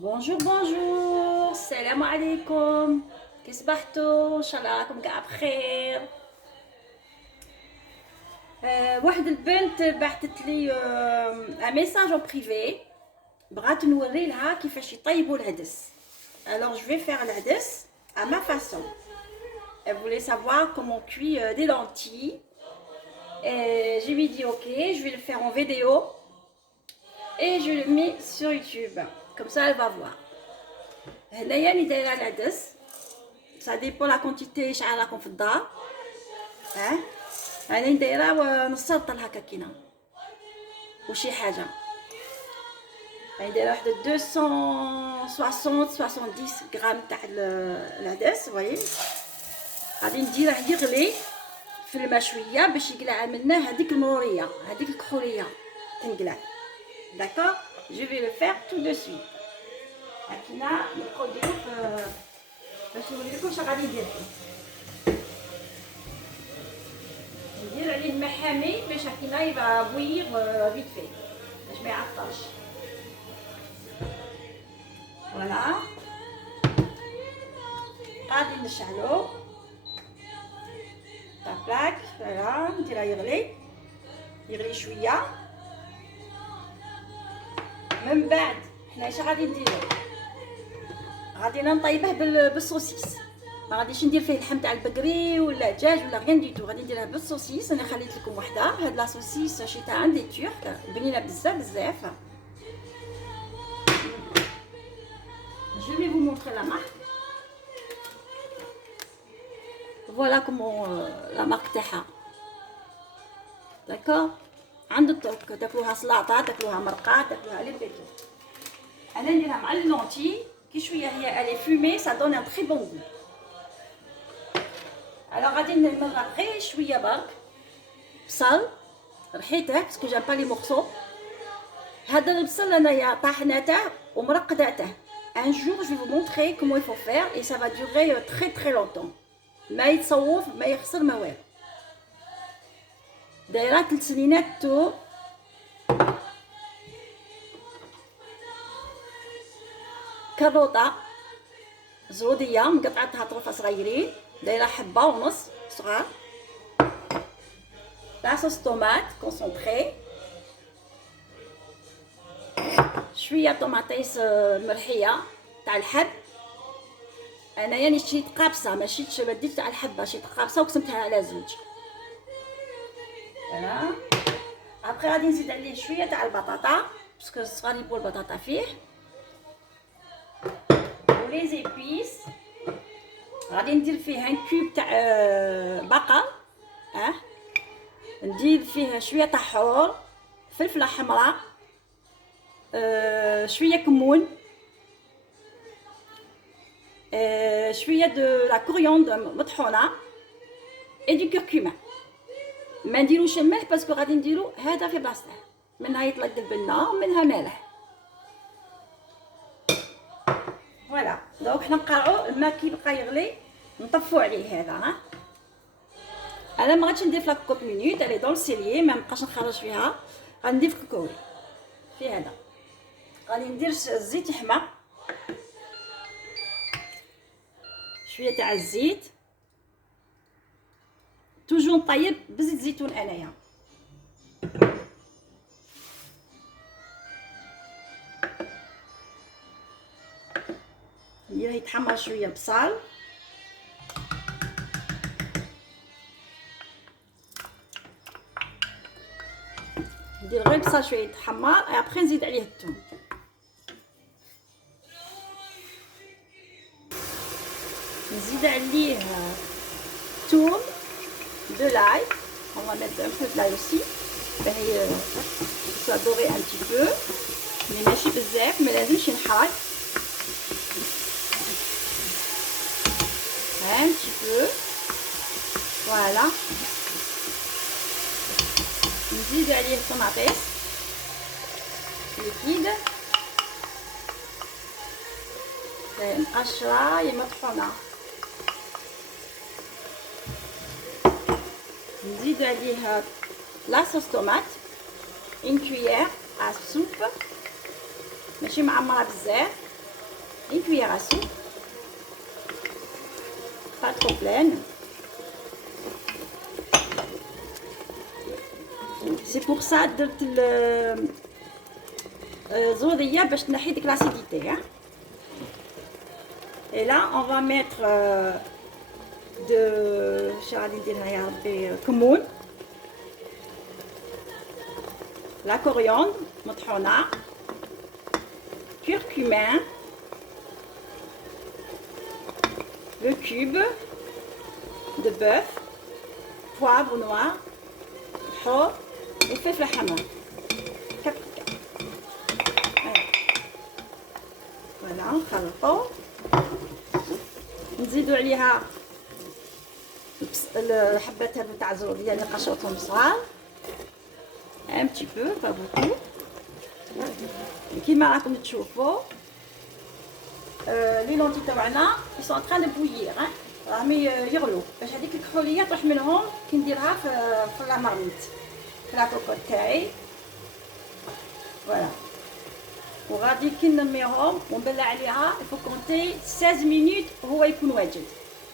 بونجور بونجور، السلام عليكم. كي صبحتوا؟ ان شاء الله راكم كاع بخير. واحد البنت بعثت لي ان ميساج اون بريفي، بغات نوري لها كيفاش يطيبوا العدس. alors je vais faire العدس à ma façon. Elle voulait savoir comment cuire des lentilles et je lui ai dit ok, je vais le faire en vidéo et je le mets sur YouTube, comme ça elle va voir. هنايا اللي دايره العدس، ça dépend la quantité شحال راكم في الدار. انا نديرها نص رطل هكا كينا وشي حاجه، يعني دايره واحد 260 غرام تاع العدس. فوايي غادي نديره يغلي في الماء شويه باش يقلع منه هذيك المروريه، هذيك الكحوليه تنقلع. داكور، جو في لو فير تو دو سويت. هاكينا البرودوي باش نوري لكم واش غادي ندير فيه. ندير عليه الماء حامي باش هاكينا يبقى بويغ فيت في باش ما يعطلش. فوالا غادي نشعلو طابلاك. فوالا نديرها يغلي شويه. من بعد حنا اش غادي نديرو؟ غادي نطيبه بالسوسيس. ما غاديش ندير فيه اللحم تاع البقري ولا دجاج ولا غير ديتو، غادي نديرها بالسوسيس. انا خليت لكم وحده، هاد لا سوسيس شريتها عند لي تورك، بنينه بزاف. Je vais vous montrer la marque. Voilà comment la marque تاعها. داكور، عند الترك تاكلوها سلطه، تاكلوها مرقه، تاكلوها لي بيتو. انا نديرها مع اللونتي كي شويه هي الي فومي، ça donne un très bon goût. alors غادي نمرق غير شويه برك بصل رحيته باسكو جام با لي مورسو. هذا البصل انايا طاحناته ومرقداته. un jour je vais vous montrer comment il faut faire et ça va durer très longtemps. ما يتصوف ما يخسر ما والو. دايره 3 سنينات تو كاروطه زوديه مقطعتها طرفه صغيرين، دايره حبه ونص صغار. لا صوص طوماط كونسونطري، شويه طوماطيس مرحيه تاع الحب. انايا يعني شريت قابصه، ما شريتش بديت تاع الحبه، شريت قابصه وقسمتها على زوج. فوالا ابخي غادي نزيد عليه شويه تاع البطاطا باسكو الصغار يبغوا البطاطا فيه، ولي زيبيس. غادي ندير فيه ان كوب تاع بقر، ندير فيه شويه طحور، فلفله حمراء، شويه كمون، شويه دو لا كورياندر مطحونه اي دو كركوما. ما نديروش الملح باسكو غادي نديرو هذا في بلاصته، منها يطلق البنه ومنها مالح. فوالا دونك حنا نقرعو الماء كي بقى يغلي نطفو عليه هذا. انا ما غاديش ندير في لاكوب مينوت، الي دون السيليي ما نبقاش نخرج فيها. غندير في كوكوري في هذا. غادي ندير الزيت يحمر، شويه تاع الزيت، توجو نطيب بزيت زيتون انايا. نديره يتحمر شويه بصل، ندير غير البصل شويه يتحمر، ابخي نزيد عليه الثوم. نزيد عليه ثوم de l'ail. On va mettre un peu de l'ail aussi. باهي soit doré un petit peu mais ماشي بزاف، ما لازمش ينحرق. un petit peu. voilà. نزيد عليه الطماطيس ليكيد مقشره يا مطحونه. نزيد عليه لا صوص طوماط une cuillère à soupe، ماشي معمره بزاف. une cuillère à soupe, pas trop pleine. C'est pour ça درت الزودية باش تنحي ديك l'acidité. Et là on va mettre de شو غادي نديرها يا ربي كمون، la coriandre مطحونة، curcumin, le cube de bœuf, poivre noir, حار وفلفل حمام، paprika. Voilà, نخلطو، نزيدو عليها الحبات هذو تاع الزرودية اللي قشرتهم صغار، un petit peu, pas beaucoup. كيما راكم تشوفوا لي لونتي تاعنا ils sont en train de bouillir راهم يغلو باش هذيك الكحوليه تروح منهم كي نديرها في لا مارميت في لا كوكوط تاعي. فوالا وغادي كي نرميهم ونبلع عليها il faut compter 16 minutes هو يكون واجد.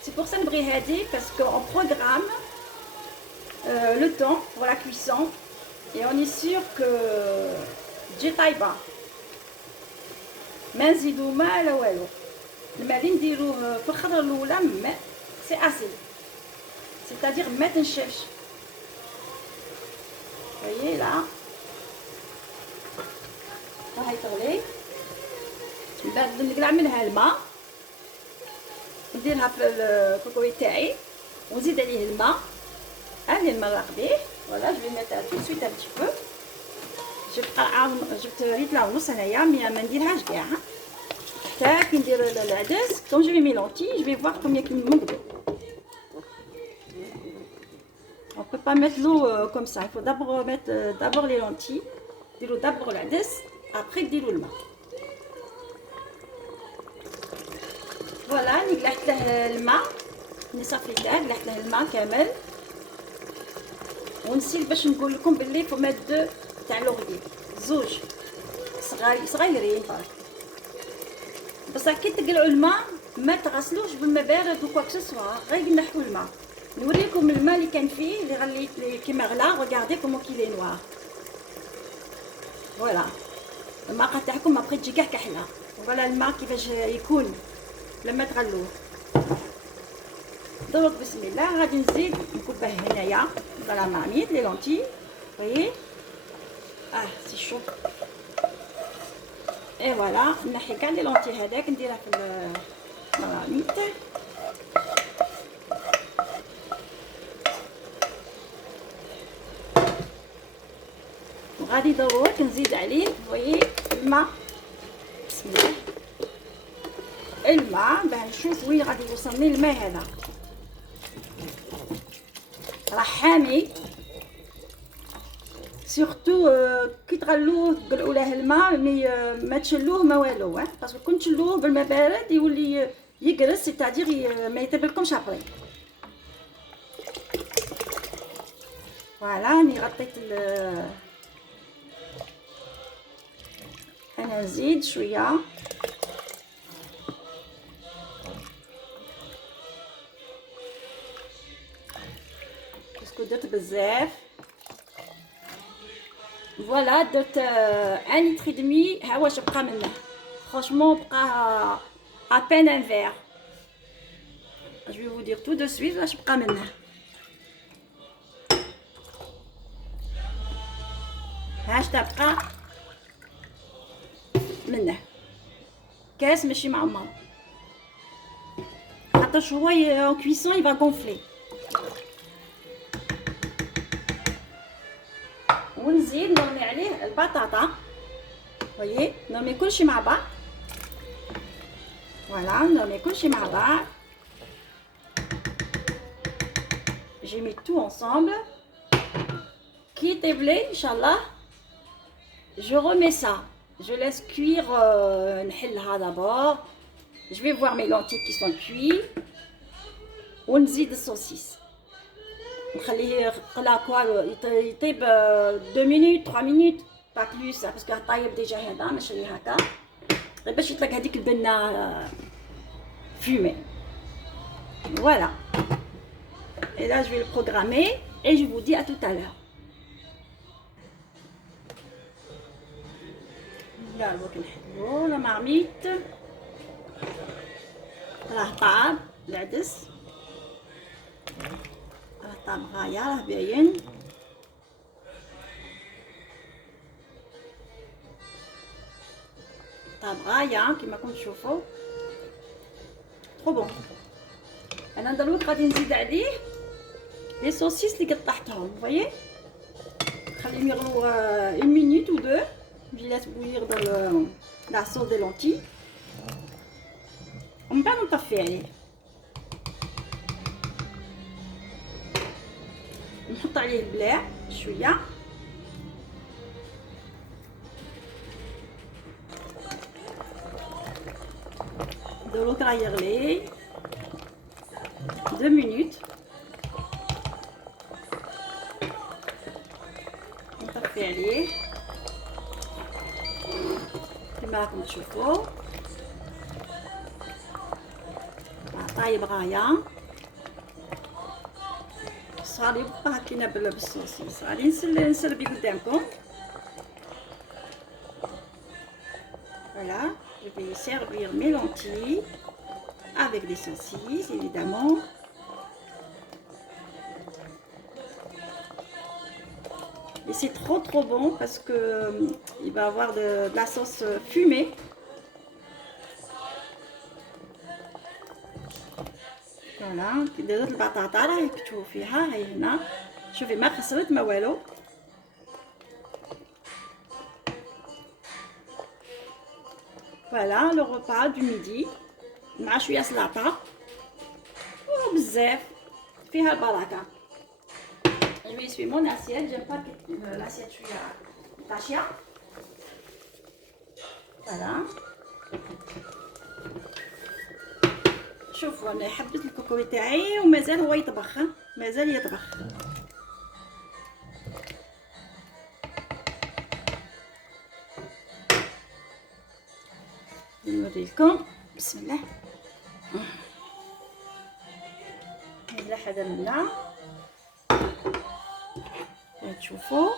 C'est pour ça نبغي هذه parce qu'on programme le temps pour la cuisson et on est sûr que تجي طايبه. ما نزيدو ما لا والو، الماء اللي نديروه في الخضره الاولى ماء سي اسي، سيتادير ما تنشفش. فهي لا راهي تغلي، من بعد نقلع منها الماء نديرها في الكوكوي تاعي ونزيد عليه الماء اللي نمرق به. فوالا جو في ميتر تو سويت ان بتي بو. جبت ليتر ونص هنايا مي ما نديرهاش كاع حتى كي ندير العدس. كون جو في ميلونتي جو في فوار كومبيان كيلو نقدر. On peut pas mettre l'eau comme ça, il faut d'abord mettre d'abord les lentilles, نديرو d'abord العدس après نديرو الماء. فوالا ني قلعت له الماء، ني صفيته قلعت له الماء كامل. ونسيت باش نقول لكم باللي فماد تاع لوغدي زوج صغيرين برك، بصح كي تقلعوا الماء ما تغسلوش بالماء بارد و كواك سوسوا، غير نحوا الماء. نوريكم الماء اللي كان فيه اللي غليت كيما غلا. ريغاردي كومون كيلي نوار. فوالا الماء تاعكم ابخي تجي كاع كحله. فوالا الماء كيفاش يكون لما تغلوه. دروك بسم الله غادي نزيد نكبه هنايا فوالا مارميت لي لونتي. فوايي سي شو. اي فوالا نحي كاع لي لونتي هذاك نديرها في المارميت. وغادي دروك نزيد عليه فوايي الماء. بسم الله الماء باه نشوف وين غادي يوصلني الماء هذا. راه حامي سورتو كي تغلوه تقلعوا له الماء ما تشلوه ما والو باسكو كون تشلوه بالماء بارد يولي يقرص سيتادير ما يطيبلكمش ابري. فوالا راني غطيت انا نزيد شويه باسكو درت بزاف. فوالا درت 1 لتر دمي. ها واش بقى منه فرانشمون بقى ابين ان فير. جو في فو دير تو دو سويت واش بقى منه. هاش تبقى منه كاس ماشي معمر خاطر شويه كويسون يبقى غونفلي. ونزيد نرمي عليه البطاطا. ويي نرمي كلشي مع بعض. فوالا نرمي كلشي مع بعض. j'ai mis tout ensemble. كي يطيب لي ان شاء الله je remets ça. Je laisse cuire نحلها d'abord. Je vais voir mes lentilles qui sont cuites. ونزيد السوسيس نخليه قلا كوا يطيب 2 minutes 3 minutes pas plus parce que طايب ديجا هذا ماشي هكا. باش يطلق هذيك البنه fumée. Voilà. Et là je vais le programmer et je vous dis à tout à l'heure. Là نحلو لا marmite راه طاب العدس راه طاب غايه راه باين طاب غايه كما كنتم تشوفوا ترو بون. انا دروك غادي نزيد عليه لي صوصيس اللي قطعتهم فوايي خليهم يغلوا 1 minute ou 2. Je laisse bouillir dans la sauce des lentilles. ومن بعد نطفي عليه نحط عليه البلاع شويه دروك راه يغلي 2 minutes. نطفي عليه كما راكم تشوفوا طايب غايه صار يبقى هكينا بالصوصيس. غادي نسربي قدامكم. Voilà, je vais servir mes lentilles avec des saucisses évidemment. Et c'est trop bon parce que il va avoir de la sauce fumée. فوالا درت البطاطا راهي كتشوفوا فيها هاي هنا شوفي ما خسرت ما والو. فوالا لو repas du midi مع شويه سلطه وبزاف فيها البركه. Je vais essuyer mon assiette, j'aime pas que l'assiette شويه طاشيه. فوالا شوفوا انا حبيت الكوكوري تاعي ومازال هو يطبخ مازال يطبخ. نوريكم بسم الله. هذا حدا منا تشوفوا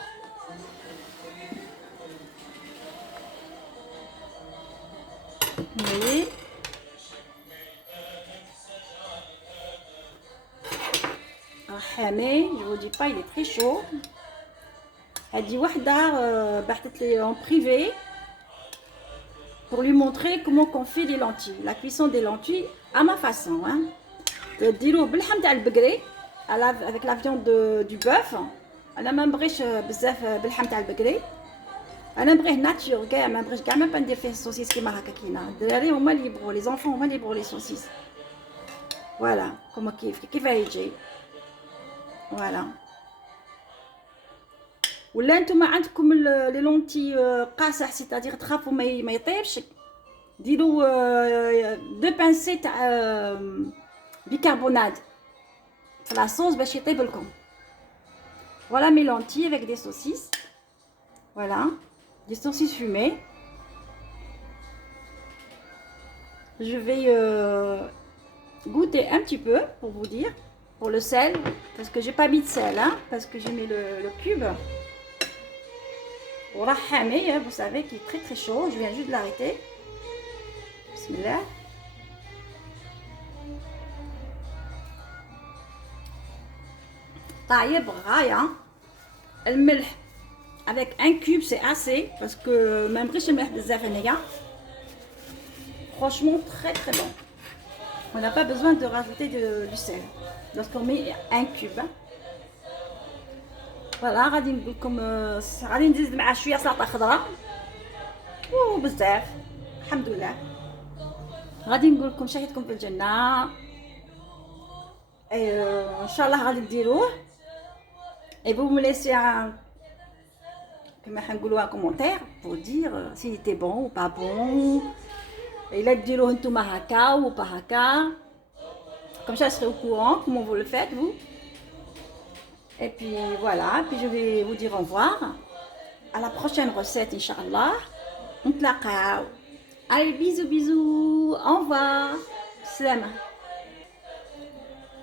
oui. حامي je vous dis pas il est très chaud. هذه وحده بعثت لي en privé pour lui montrer comment qu'on fait des lentilles, la cuisson des lentilles à ma façon hein. ديروا باللحم تاع البقري avec la viande du bœuf. انا ما نبغيش بزاف باللحم تاع البقري انا نبغيه ناتشور كاع ما نبغيش كاع ما ندير فيه الصوصيس كيما هكا كاينه. الدراري هما اللي يبغوا لي زونفون هما اللي يبغوا لي صوصيس. فوالا كما كيف يجي فوالا. ولا نتوما عندكم لي لونتي قاصح سيتادير تخافوا ما يطيبش ديروا 2 بانسي تاع بيكربونات في لاصوص باش يطيب لكم. Voilà mes lentilles avec des saucisses. Voilà, des saucisses fumées. Je vais goûter un petit peu pour vous dire, pour le sel, parce que j'ai pas mis de sel, hein, parce que j'ai mis le cube. Voilà, hamé, vous savez qu'il est très chaud. Je viens juste de l'arrêter. Bismillah. طايب غايه. الملح avec un cube c'est assez parce que ما نبغيش الملح بزاف هنايا. Franchement très bon. On n'a pas besoin de rajouter du sel lorsqu'on met un cube. Voilà غادي نقول لكم غادي نزيد مع شويه سلطه خضراء وبزاف الحمد لله. غادي نقول لكم شهيتكم في الجنه. ان شاء الله غادي ديروه. Et vous me laissez un commentaire pour dire s'il était bon ou pas bon. Et là, dire ntouma haka ou pas haka. Comme ça, je serai au courant comment vous le faites, vous. Et puis voilà, puis je vais vous dire au revoir. À la prochaine recette, Inch'Allah. نتلاقاو. Allez, bisous, bisous. Au revoir. Salam.